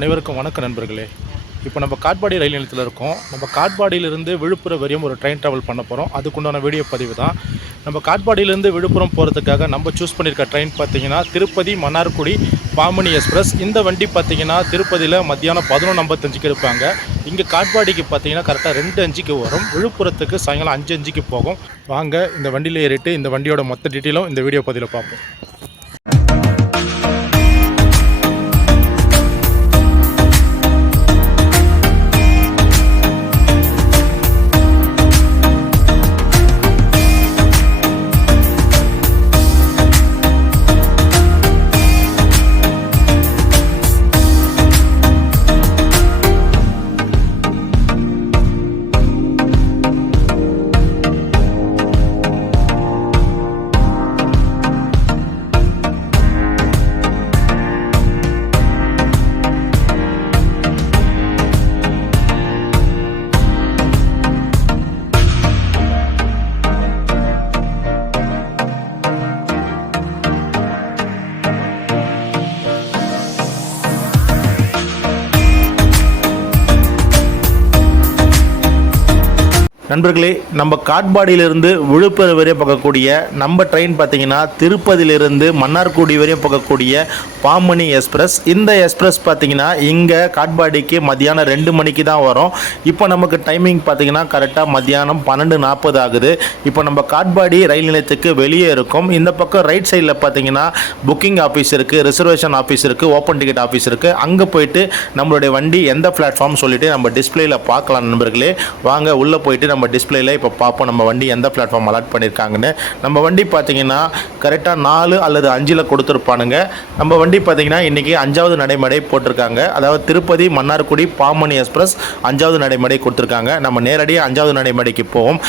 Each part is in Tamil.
அனைவருக்கும் வணக்கம் நண்பர்களே. இப்போ நம்ம காட்பாடி ரயில் நிலையத்தில் இருக்கோம். நம்ம காட்பாடியிலிருந்து விழுப்புரம் வரையும் ஒரு ட்ரெயின் ட்ராவல் பண்ண போகிறோம். அதுக்குண்டான வீடியோ பதிவு தான். நம்ம காட்பாடியிலேருந்து விழுப்புரம் போகிறதுக்காக நம்ம சூஸ் பண்ணியிருக்க ட்ரெயின் பார்த்திங்கன்னா திருப்பதி மன்னார்குடி பாமணி எக்ஸ்பிரஸ். இந்த வண்டி பார்த்திங்கன்னா திருப்பதியில் மத்தியானம் 11:55 இருப்பாங்க. இங்கே காட்பாடிக்கு பார்த்திங்கன்னா கரெக்டாக 2:05 வரும். விழுப்புரத்துக்கு சாயங்காலம் 5:05 போகும். வாங்க இந்த வண்டியில் ஏறிட்டு இந்த வண்டியோட மொத்த டீட்டெயிலும் இந்த வீடியோ பதிவில் பார்ப்போம். நண்பர்களே, நம்ம காட்பாடியிலிருந்து விழுப்புரம் வரையும் போகக்கூடிய நம்ம ட்ரெயின் பார்த்திங்கன்னா திருப்பதியிலிருந்து மன்னார்குடி வரையும் போகக்கூடிய பாமணி எக்ஸ்பிரஸ். இந்த எக்ஸ்பிரஸ் பார்த்திங்கன்னா இங்கே காட்பாடிக்கு மத்தியானம் 2 மணிக்கு தான் வரும். இப்போ நமக்கு டைமிங் பார்த்திங்கன்னா கரெக்டாக மத்தியானம் 12:40 ஆகுது. இப்போ நம்ம காட்பாடி ரயில் நிலையத்துக்கு வெளியே இருக்கும். இந்த பக்கம் ரைட் சைடில் பார்த்திங்கன்னா புக்கிங் ஆஃபீஸ் இருக்குது, ரிசர்வேஷன் ஆஃபீஸ் இருக்குது, ஓப்பன் டிக்கெட் ஆஃபீஸ் இருக்குது. அங்கே போயிட்டு நம்மளுடைய வண்டி எந்த பிளாட்ஃபார்ம் சொல்லிவிட்டு நம்ம டிஸ்பிளேயில் பார்க்கலாம். நண்பர்களே வாங்க உள்ளே போயிட்டு நம்ம டிஸ்பிளேல இப்போ பார்ப்போம் நம்ம வண்டி எந்த பிளாட்ஃபார்ம் அலாட் பண்ணியிருக்காங்கன்னு. நம்ம வண்டி பார்த்தீங்கன்னா கரெக்டாக 4 அல்லது 5 கொடுத்துருப்பானுங்க. நம்ம வண்டி பார்த்தீங்கன்னா இன்றைக்கி 5வது நடைமடை போட்டிருக்காங்க. அதாவது திருப்பதி மன்னார்குடி பாமணி எக்ஸ்பிரஸ் 5வது நடைமடை கொடுத்துருக்காங்க. நம்ம நேரடியாக 5வது நடைமடைக்கு போவோம்.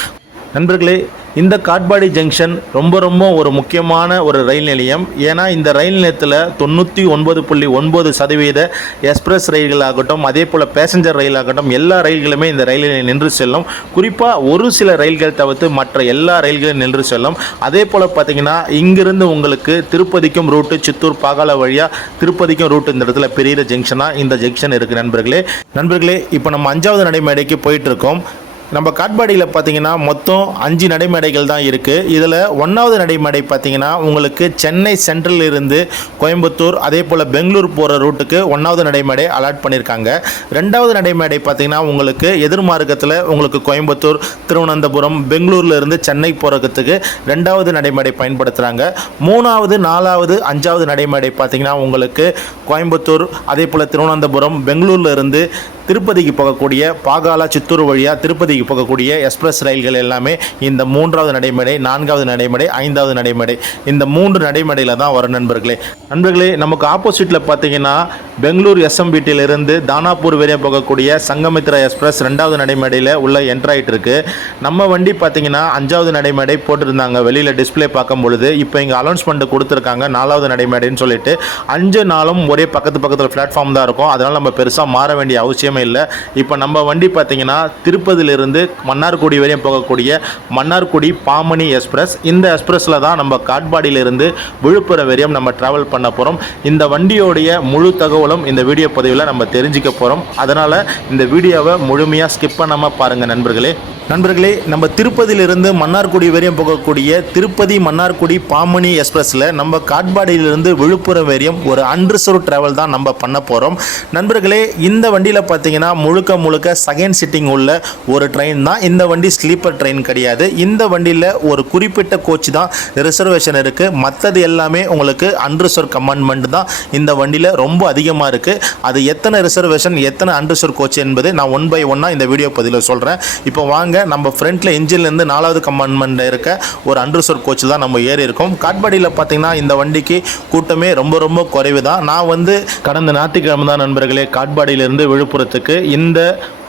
நண்பர்களே, இந்த காட்பாடி ஜங்ஷன் ரொம்ப ஒரு முக்கியமான ஒரு ரயில் நிலையம். ஏன்னா இந்த ரயில் நிலையத்தில் 99.9% எக்ஸ்பிரஸ் ரயில்கள் ஆகட்டும், அதே போல் பேசஞ்சர் ரயில் ஆகட்டும், எல்லா ரயில்களுமே இந்த ரயில் நிலையம் நின்று செல்லும். குறிப்பாக ஒரு சில ரயில்கள் தவிர்த்து மற்ற எல்லா ரயில்களும் நின்று செல்லும். அதே போல் பார்த்திங்கன்னா இங்கிருந்து உங்களுக்கு திருப்பதிக்கும் ரூட்டு, சித்தூர் பாகால வழியாக திருப்பதிக்கும் ரூட்டு இந்த இடத்துல பெரிய ஜங்ஷனாக இந்த ஜங்ஷன் இருக்குது. நண்பர்களே இப்போ நம்ம 5வது நடைமேடைக்கு போயிட்டுருக்கோம். நம்ம காட்பாடியில் பார்த்தீங்கன்னா மொத்தம் 5 நடைமேடைகள் தான் இருக்குது. இதில் 1வது நடைமேடை பார்த்தீங்கன்னா உங்களுக்கு சென்னை சென்ட்ரல் இருந்து கோயம்புத்தூர் அதே போல் பெங்களூர் போகிற ரூட்டுக்கு 1வது நடைமேடை அலாட் பண்ணியிருக்காங்க. 2வது நடைமேடை பார்த்தீங்கன்னா உங்களுக்கு எதிர்மார்க்கத்தில் உங்களுக்கு கோயம்புத்தூர், திருவனந்தபுரம், பெங்களூரில் இருந்து சென்னை போகிறதுக்கு 2வது நடைமேடை பயன்படுத்துகிறாங்க. 3வது, 4வது, 5வது நடைமேடை பார்த்தீங்கன்னா உங்களுக்கு கோயம்புத்தூர் அதே போல் திருவனந்தபுரம், பெங்களூரில் இருந்து திருப்பதிக்கு போகக்கூடிய பாகாலா, சித்தூர் வழியாக திருப்பதிக்கு போகக்கூடிய எக்ஸ்பிரஸ் ரயில்கள் எல்லாமே இந்த 3வது நடைமேடை, 4வது நடைமேடை, 5வது நடைமேடை, இந்த 3 நடைமேடையில் தான் வரும். நண்பர்களே நமக்கு ஆப்போசிட்டில் பார்த்தீங்கன்னா பெங்களூர் எஸ்எம்பிடியிலிருந்து தானாப்பூர் வரையும் போகக்கூடிய சங்கமித்ரா எக்ஸ்பிரஸ் 2வது நடைமேடையில் உள்ள என்ட்ராயிட்டு இருக்குது. நம்ம வண்டி பார்த்தீங்கன்னா 5வது நடைமேடை போட்டிருந்தாங்க வெளியில் டிஸ்பிளே பார்க்கும் பொழுது. இப்போ இங்கே அனௌன்ஸ்மெண்ட் கொடுத்துருக்காங்க 4வது நடைமேடைன்னு சொல்லிட்டு. 5 நாளும் ஒரே பக்கத்தில் பிளாட்ஃபார்ம் தான் இருக்கும். அதனால் நம்ம பெருசாக மாற வேண்டிய அவசியம் இல்லை. இப்போ நம்ம வண்டி பார்த்தீங்கன்னா திருப்பதியிலிருந்து மன்னார்குடி வரையும் போகக்கூடிய மன்னார்குடி பாமணி எக்ஸ்பிரஸ். இந்த எக்ஸ்பிரஸில் தான் நம்ம காட்பாடியிலிருந்து விழுப்புரம் வரையும் நம்ம டிராவல் பண்ண போகிறோம். இந்த வண்டியோடைய முழு தகவலும் இந்த வீடியோ பதிவில் நம்ம தெரிஞ்சுக்க போகிறோம். அதனால் இந்த வீடியோவை முழுமையாக ஸ்கிப் பண்ணாமல் பாருங்கள் நண்பர்களே. நம்ம திருப்பதியிலிருந்து மன்னார்குடி வரையும் போகக்கூடிய திருப்பதி மன்னார்குடி பாமணி எக்ஸ்பிரஸில் நம்ம காட்பாடியிலிருந்து விழுப்புரம் வரையும் ஒரு அன்ரிசர்வ் டிராவல் தான் நம்ம பண்ண போகிறோம். நண்பர்களே, இந்த வண்டியில் பார்த்தீங்கன்னா முழுக்க செகண்ட் சிட்டிங் உள்ள ஒரு ட்ரெயின் தான். இந்த வண்டி ஸ்லீப்பர் ட்ரெயின் கிடையாது. இந்த வண்டியில் ஒரு குறிப்பிட்ட கோச் தான் ரிசர்வேஷன் இருக்குது. மற்றது எல்லாமே உங்களுக்கு அன்ரிசர்வ் கம்பார்ட்மெண்ட் தான் இந்த வண்டியில் ரொம்ப அதிகமாக இருக்குது. அது எத்தனை ரிசர்வேஷன், எத்தனை அன்ரிசர்வ் கோச் என்பது நான் 1 by 1 இந்த வீடியோ பதிவில் சொல்கிறேன். இப்போ வாங்க நம்ம ஃப்ரண்ட்டில் இன்ஜின்லேருந்து 4வது கம்பார்ட்மெண்ட் இருக்க ஒரு அன்ரிசர்வ் கோச் தான் நம்ம ஏறி இருக்கோம். காட்பாடியில் பார்த்தீங்கன்னா இந்த வண்டிக்கு கூட்டமே ரொம்ப குறைவு தான். நான் கடந்த ஞாயிற்றுக்கிழமை தான் நண்பர்களே காட்பாடியிலிருந்து விழுப்புரத்துக்கு இந்த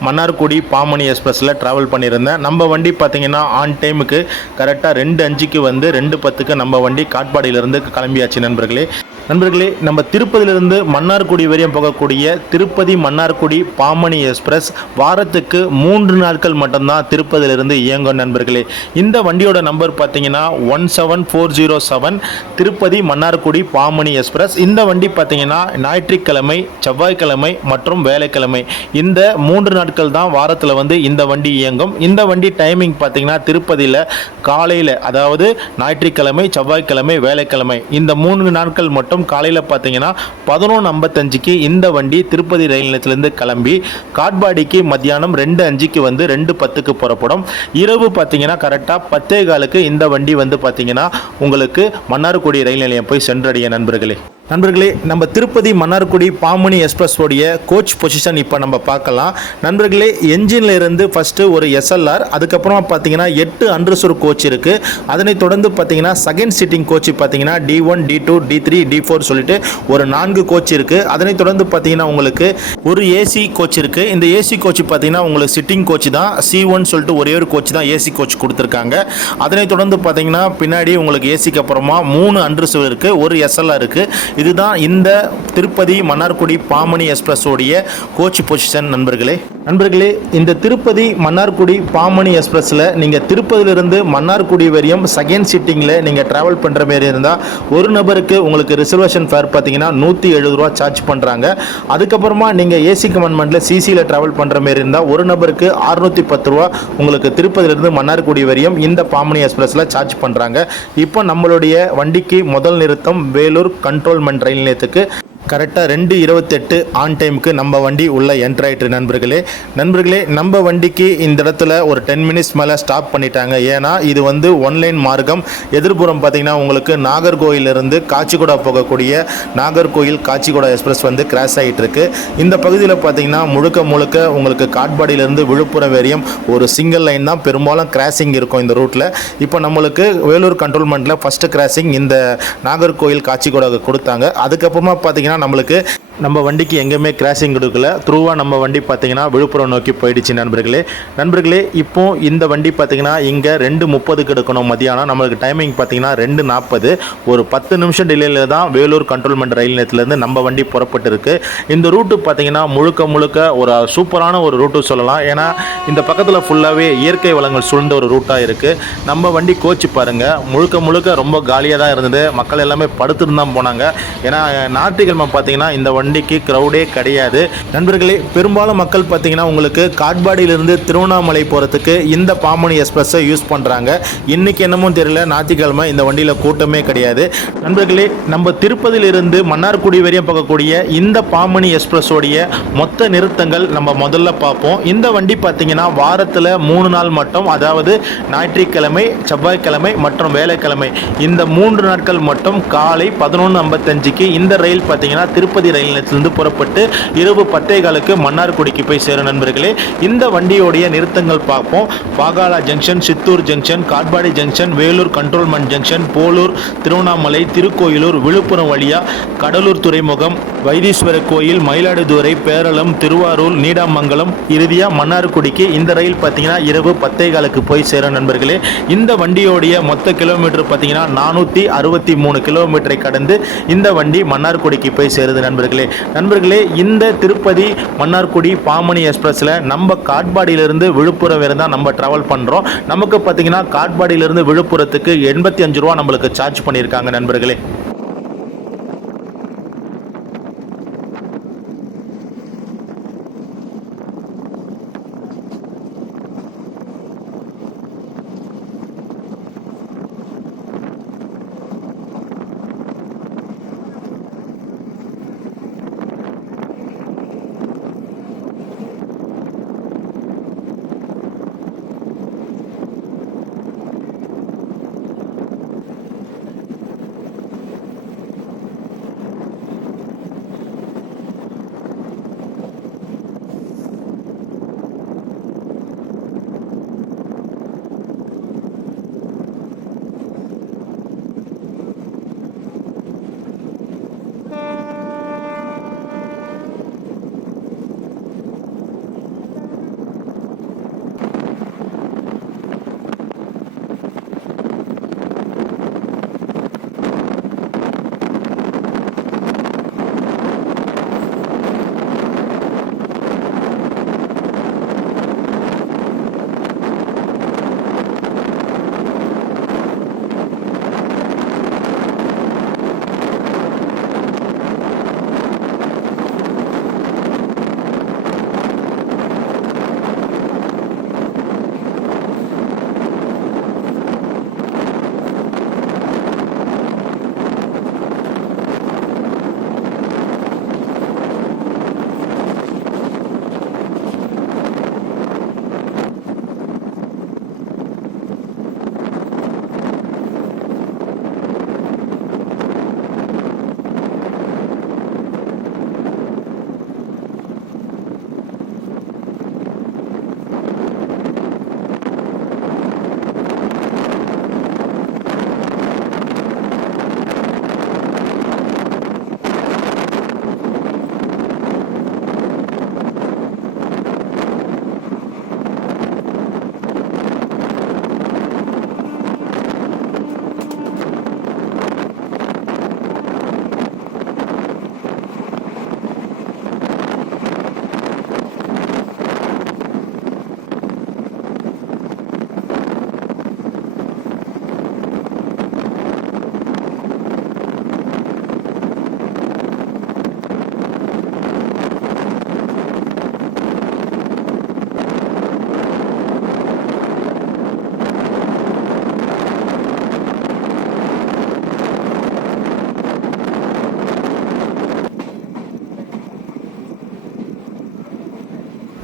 மன்னார்குடி பாமணி எக்ஸ்பிரஸில் ட்ராவல் பண்ணியிருந்தேன். நம்ம வண்டி பார்த்தீங்கன்னா ஆன் டைமுக்கு கரெக்டாக 2:05 2:10 நம்ம வண்டி காட்பாடியிலிருந்து கிளம்பியாச்சு நண்பர்களே. நண்பர்களே, நம்ம திருப்பதியிலிருந்து மன்னார்குடி வரையும் போகக்கூடிய திருப்பதி மன்னார்குடி பாமணி எக்ஸ்பிரஸ் வாரத்துக்கு 3 நாட்கள் மட்டும்தான் திருப்பதியிலிருந்து இயங்கும் நண்பர்களே. இந்த வண்டியோட நம்பர் பார்த்தீங்கன்னா 17407 திருப்பதி மன்னார்குடி பாமணி எக்ஸ்பிரஸ். இந்த வண்டி பார்த்தீங்கன்னா ஞாயிற்றுக்கிழமை, செவ்வாய்க்கிழமை மற்றும் வேலைக்கிழமை இந்த 3 நாட்கள் தான் வாரத்தில் இந்த வண்டி இயங்கும். இந்த வண்டி டைமிங் பார்த்தீங்கன்னா திருப்பதியில் காலையில், அதாவது ஞாயிற்றுக்கிழமை, செவ்வாய்க்கிழமை, வேலைக்கிழமை இந்த 3 நாட்கள் மட்டும் காலையில் பார்த்தீங்கன்னா 11:55க்கு இந்த வண்டி திருப்பதி ரயில் நிலையத்திலிருந்து கிளம்பி காட்பாடிக்கு மத்தியானம் 2:05க்கு 2:10க்கு புறப்படும். இரவு பார்த்தீங்கன்னா கரெக்டாக 10:15க்கு இந்த வண்டி பார்த்தீங்கன்னா உங்களுக்கு மன்னார்குடி ரயில் நிலையம் போய் சென்றடைய நண்பர்களே, நம்ம திருப்பதி மன்னார்குடி பாமணி எக்ஸ்பிரஸ் உடைய கோச் பொசிஷன் இப்போ நம்ம பார்க்கலாம். நண்பர்களே, என்ஜின்ல இருந்து ஃபஸ்ட்டு ஒரு எஸ்எல்ஆர், அதுக்கப்புறமா பார்த்தீங்கன்னா 8 அன்ரிசர்வ் கோச் இருக்குது. அதனை தொடர்ந்து பார்த்தீங்கன்னா செகண்ட் சிட்டிங் கோச் பார்த்தீங்கன்னா D1, D2, D3, D4 சொல்லிட்டு ஒரு 4 கோச் இருக்குது. அதனை தொடர்ந்து பார்த்தீங்கன்னா உங்களுக்கு ஒரு ஏசி கோச் இருக்குது. இந்த ஏசி கோச் பார்த்தீங்கன்னா உங்களுக்கு சிட்டிங் கோச் தான். C1 சொல்லிட்டு ஒரே ஒரு கோச் தான் ஏசி கோச் கொடுத்துருக்காங்க. அதனை தொடர்ந்து பார்த்தீங்கன்னா பின்னாடி உங்களுக்கு ஏசிக்கு அப்புறமா 3 அன்ரிசர்வ் இருக்குது, ஒரு எஸ்எல்ஆர் இருக்குது. இதுதான் இந்த திருப்பதி மன்னார்குடி பாமணி எக்ஸ்பிரஸ் உடைய கோச் பொசிஷன் நண்பர்களே, இந்த திருப்பதி மன்னார்குடி பாமணி எக்ஸ்பிரஸில் நீங்கள் திருப்பதியிலிருந்து மன்னார்குடி வரையும் செகண்ட் சிட்டிங்கில் நீங்கள் ட்ராவல் பண்ணுற மாரி இருந்தால் ஒரு நபருக்கு உங்களுக்கு ரிசர்வேஷன் ஃபேர் பார்த்தீங்கன்னா 170 ரூபா சார்ஜ் பண்ணுறாங்க. அதுக்கப்புறமா நீங்கள் ஏசி கம்பார்ட்மெண்ட்டில் சிசியில் ட்ராவல் பண்ணுற மாரி இருந்தால் ஒரு நபருக்கு 610 ரூபா உங்களுக்கு திருப்பதியிலிருந்து மன்னார்குடி வரையும் இந்த பாமணி எக்ஸ்பிரஸில் சார்ஜ் பண்ணுறாங்க. இப்போ நம்மளுடைய வண்டிக்கு முதல் நிறுத்தம் வேலூர் கண்ட்ரோல்மெண்ட் ரயில் நிலையத்துக்கு கரெக்டாக 2:28 ஆன் டைமுக்கு நம்ம வண்டி உள்ளே என்ட்ரு ஆகிட்டு நண்பர்களே, நம்ம வண்டிக்கு இந்த இடத்துல ஒரு 10 மினிட்ஸ் மேலே ஸ்டாப் பண்ணிட்டாங்க. ஏன்னா இது ஒன்லைன் மார்க்கம். எதிர்ப்புறம் பார்த்தீங்கன்னா உங்களுக்கு நாகர்கோயிலிருந்து காச்சிகுடா போகக்கூடிய நாகர்கோயில் காச்சிகுடா எக்ஸ்பிரஸ் கிராஸ் ஆகிட்டு இருக்கு. இந்த பகுதியில் பார்த்தீங்கன்னா முழுக்க உங்களுக்கு காட்பாடியிலிருந்து விழுப்புரம் வரையும் ஒரு சிங்கிள் லைன் தான் பெரும்பாலும் கிராசிங் இருக்கும் இந்த ரூட்டில். இப்போ நம்மளுக்கு வேலூர் கண்ட்ரோல்மெண்ட்டில் ஃபஸ்ட்டு கிராசிங் இந்த நாகர்கோயில் காச்சிகுடாவுக்கு கொடுத்தாங்க. அதுக்கப்புறமா பார்த்தீங்கன்னா நம்மளுக்கு நம்ம வண்டிக்கு எங்கேயுமே கிராசிங் கொடுக்கல. த்ரூவாக நம்ம வண்டி பார்த்தீங்கன்னா விழுப்புரம் நோக்கி போயிடுச்சு நண்பர்களே. இப்போ இந்த வண்டி பார்த்தீங்கன்னா இங்கே 2:30க்கு எடுக்கணும் மதியானம். நம்மளுக்கு டைமிங் பார்த்தீங்கன்னா 2:40. ஒரு 10 நிமிஷம் டிலேயில் தான் வேலூர் கண்ட்ரோல்மெண்ட் ரயில் நிலையத்திலேருந்து நம்ம வண்டி புறப்பட்டு இருக்கு. இந்த ரூட்டு பார்த்தீங்கன்னா முழுக்க ஒரு சூப்பரான ஒரு ரூட்டு சொல்லலாம். ஏன்னா இந்த பக்கத்தில் ஃபுல்லாகவே இயற்கை வளங்கள் சூழ்ந்த ஒரு ரூட்டாக இருக்குது. நம்ம வண்டி கோச்சு பாருங்கள், முழுக்க ரொம்ப காலியாக தான் இருந்தது. மக்கள் எல்லாமே படுத்துட்டு தான் போனாங்க. ஏன்னா ஞாயிற்றுக்கிழமை பார்த்தீங்கன்னா இந்த வண்டிக்கு க்ரௌடே கிடையாது நண்பர்களே. பெரும்பாலும் மக்கள் பார்த்தீங்கன்னா உங்களுக்கு காட்பாடியிலிருந்து திருவண்ணாமலை போகிறதுக்கு இந்த பாமணி எக்ஸ்பிரஸை யூஸ் பண்ணுறாங்க. இன்றைக்கி என்னமோ தெரியல, ஞாயிற்றுக்கிழமை இந்த வண்டியில் கூட்டமே கிடையாது நண்பர்களே. நம்ம திருப்பதியிலிருந்து மன்னார்குடி வரையும் போகக்கூடிய இந்த பாமணி எக்ஸ்பிரஸோடைய மொத்த நிறுத்தங்கள் நம்ம முதல்ல பார்ப்போம். இந்த வண்டி பார்த்தீங்கன்னா வாரத்தில் 3 நாள் மட்டும், அதாவது ஞாயிற்றுக்கிழமை, செவ்வாய்க்கிழமை மற்றும் வேலைக்கிழமை இந்த 3 நாட்கள் மட்டும் காலை 11:55க்கு இந்த ரயில் பார்த்தீங்கன்னா திருப்பதி ரயில் நிலையத்திலிருந்து புறப்பட்டு இரவு 10:15க்கு மன்னார்குடிக்கு போய் சேரும் நண்பர்களே. இந்த வண்டியோடைய நிறுத்தங்கள் பார்ப்போம். Pakala junction, Chittoor junction, Katpadi junction, Vellore cantonment junction, Polur, Tiruvannamalai, Tirukkoyilur, Villupuram வழியா கடலூர் துறைமுகம், வைத்தீஸ்வரர் கோயில், மயிலாடுதுறை, பேரளம், திருவாரூர், நீடாமங்கலம், இறுதியா மன்னார்குடிக்கு இந்த ரயில் பார்த்தீங்கன்னா இரவு 10:15க்கு போய் சேரும் நண்பர்களே. இந்த வண்டியோடைய மொத்த கிலோமீட்டர் பார்த்தீங்கன்னா 463 கிலோமீட்டரை கடந்து இந்த வண்டி மன்னார்குடிக்கு போய் சேருது நண்பர்களே. இந்த திருப்பதி மன்னார்குடி பாமணி எக்ஸ்பிரஸ்ல நம்ம காட்பாடியிலிருந்து விழுப்புரம் வரை தான் நம்ம டிராவல் பண்றோம். நமக்கு பார்த்தீங்கன்னா காட்பாடியிலிருந்து விழுப்புரத்துக்கு 85 ரூபா நம்மளுக்கு சார்ஜ் பண்ணியிருக்காங்க நண்பர்களே.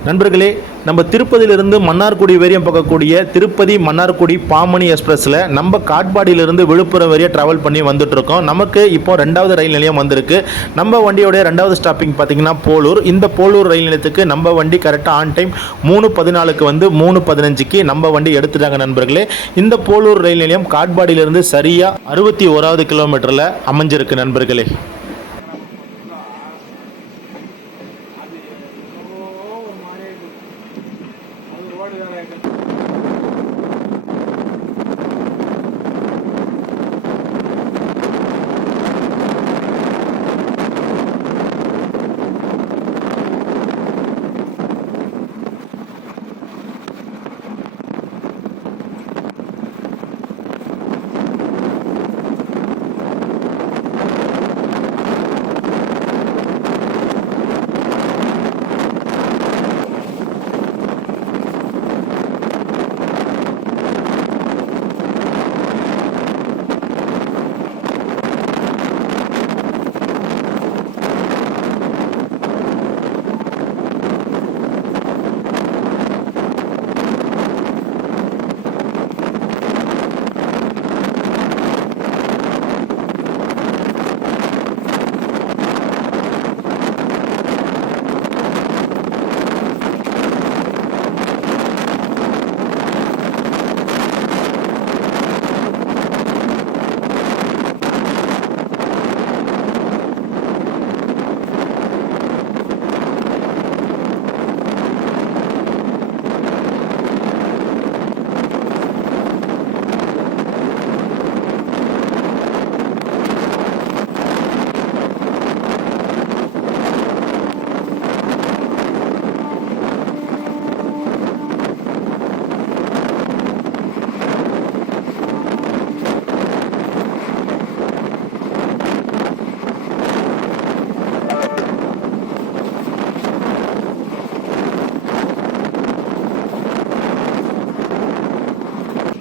நண்பர்களே, நம்ம திருப்பதியிலிருந்து மன்னார்குடி வரையும் பார்க்கக்கூடிய திருப்பதி மன்னார்குடி பாமணி எக்ஸ்பிரஸில் நம்ம காட்பாடியிலிருந்து விழுப்புரம் வரையும் ட்ராவல் பண்ணி வந்துட்டுருக்கோம். நமக்கு இப்போ 2வது ரயில் நிலையம் வந்திருக்கு. நம்ம வண்டியோடைய 2வது ஸ்டாப்பிங் பார்த்தீங்கன்னா போலூர். இந்த போலூர் ரயில் நிலையத்துக்கு நம்ம வண்டி கரெக்டாக ஆன் டைம் 3:14க்கு வந்து 3:15க்கு நம்ம வண்டி எடுத்துட்டாங்க நண்பர்களே. இந்த போலூர் ரயில் நிலையம் காட்பாடியிலிருந்து சரியாக 61வது கிலோமீட்டரில் அமைஞ்சிருக்கு நண்பர்களே.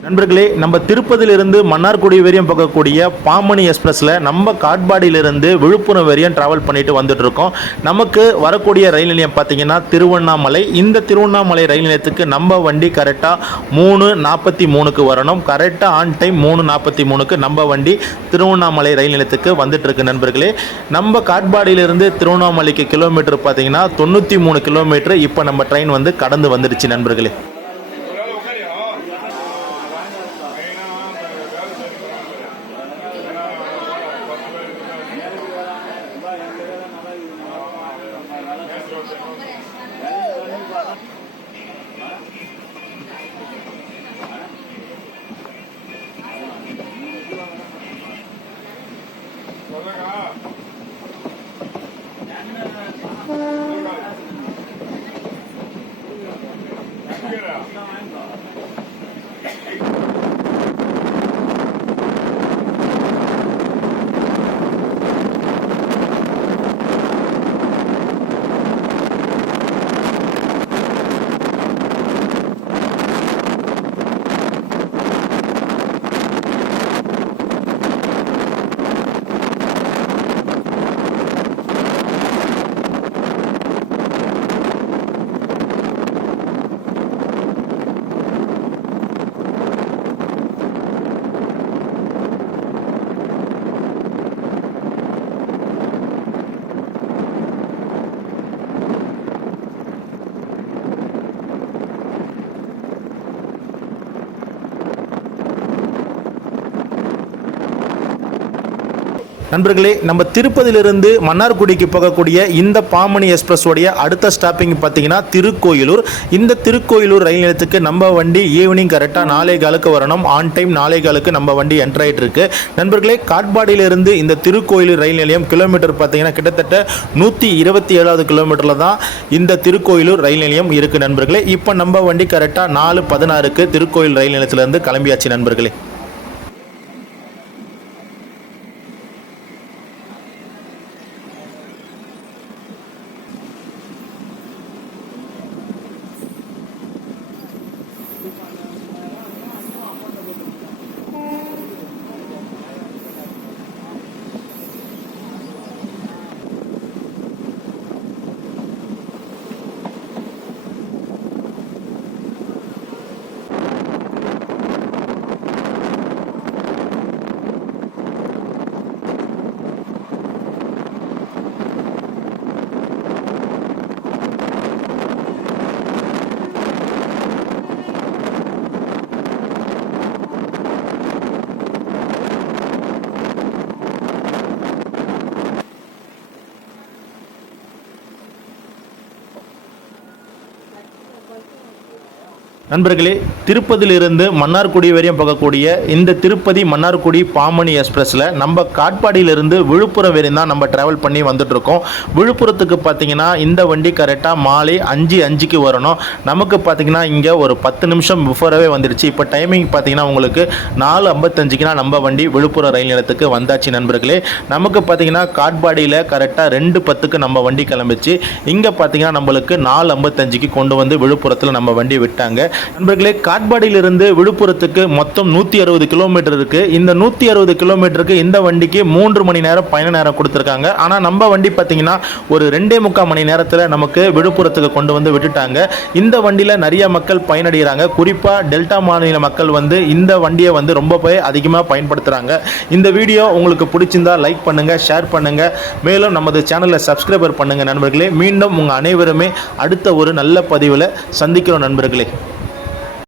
நண்பர்களே, நம்ம திருப்பதியிலிருந்து மன்னார்குடி வரையும் பார்க்கக்கூடிய பாமணி எக்ஸ்பிரஸில் நம்ம காட்பாடியிலிருந்து விழுப்புரம் வரையும் ட்ராவல் பண்ணிட்டு வந்துட்டு இருக்கோம். நமக்கு வரக்கூடிய ரயில் நிலையம் பார்த்தீங்கன்னா திருவண்ணாமலை. இந்த திருவண்ணாமலை ரயில் நிலையத்துக்கு நம்ம வண்டி கரெக்டாக 3:43க்கு வரணும். கரெக்டாக ஆன் டைம் 3:43க்கு நம்ம வண்டி திருவண்ணாமலை ரயில் நிலையத்துக்கு வந்துட்டு இருக்கு நண்பர்களே. நம்ம காட்பாடியிலிருந்து திருவண்ணாமலைக்கு கிலோமீட்டர் பார்த்தீங்கன்னா 93 கிலோமீட்டர். இப்போ நம்ம ட்ரெயின் வந்து கடந்து வந்துடுச்சு நண்பர்களே. நண்பர்களே, நம்ம திருப்பதியிலிருந்து மன்னார்குடிக்கு போகக்கூடிய இந்த பாமணி எக்ஸ்பிரஸ் உடைய அடுத்த ஸ்டாப்பிங் பார்த்தீங்கன்னா திருக்கோயிலூர். இந்த திருக்கோயிலூர் ரயில் நிலையத்துக்கு நம்ம வண்டி ஈவினிங் கரெக்டாக 4:15க்கு வரணும். ஆன் டைம் 4:15க்கு நம்ம வண்டி என்டர் ஆகிட்டு இருக்கு. நண்பர்களே, காட்பாடியிலிருந்து இந்த திருக்கோயிலூர் ரயில் நிலையம் கிலோமீட்டர் பார்த்தீங்கன்னா கிட்டத்தட்ட 127வது கிலோமீட்டரில் தான் இந்த திருக்கோயிலூர் ரயில் நிலையம் இருக்குது நண்பர்களே. இப்போ நம்ம வண்டி கரெக்டாக 4:16க்கு திருக்கோயில் ரயில் நிலையத்திலேருந்து கிளம்பியாச்சு நண்பர்களே. நண்பர்களே, திருப்பதியிலிருந்து மன்னார்குடி வரையும் போகக்கூடிய இந்த திருப்பதி மன்னார்குடி பாமணி எக்ஸ்பிரஸில் நம்ம காட்பாடியிலிருந்து விழுப்புரம் வரையும் தான் நம்ம ட்ராவல் பண்ணி வந்துட்டுருக்கோம். விழுப்புரத்துக்கு பார்த்தீங்கன்னா இந்த வண்டி கரெக்டாக மாலை 5:05க்கு வரணும். நமக்கு பார்த்தீங்கன்னா இங்கே ஒரு 10 நிமிஷம் பிஃபோராகவே வந்துடுச்சு. இப்போ டைமிங் பார்த்தீங்கன்னா உங்களுக்கு 4:55க்குனா நம்ம வண்டி விழுப்புரம் ரயில் நிலையத்துக்கு வந்தாச்சு நண்பர்களே. நமக்கு பார்த்தீங்கன்னா காட்பாடியில் கரெக்டாக 2:10க்கு நம்ம வண்டி கிளம்பிச்சு. இங்கே பார்த்தீங்கன்னா நம்மளுக்கு 4:55க்கு கொண்டு வந்து விழுப்புரத்தில் நம்ம வண்டி விட்டாங்க. நண்பர்களே, காட்பாடியிலிருந்து விழுப்புரத்துக்கு மொத்தம் 160 கிலோமீட்டர் இருக்கு. இந்த 160 கிலோமீட்டருக்கு இந்த வண்டிக்கு 3 மணி நேரம் பயண நேரம் கொடுத்துருக்காங்க. ஆனால் நம்ம வண்டி பார்த்தீங்கன்னா ஒரு 2.25 மணி நேரத்தில் நமக்கு விழுப்புரத்துக்கு கொண்டு வந்து விட்டுட்டாங்க. இந்த வண்டியில் நிறைய மக்கள் பயனடைகிறாங்க. குறிப்பாக டெல்டா மாநில மக்கள் வந்து இந்த வண்டியை வந்து ரொம்ப அதிகமாக பயன்படுத்துகிறாங்க. இந்த வீடியோ உங்களுக்கு பிடிச்சிருந்தா லைக் பண்ணுங்க, ஷேர் பண்ணுங்க, மேலும் நமது சேனலை சப்ஸ்கிரைபர் பண்ணுங்க நண்பர்களே. மீண்டும் உங்கள் அனைவருமே அடுத்த ஒரு நல்ல பதிவில் சந்திக்கிறோம் நண்பர்களே.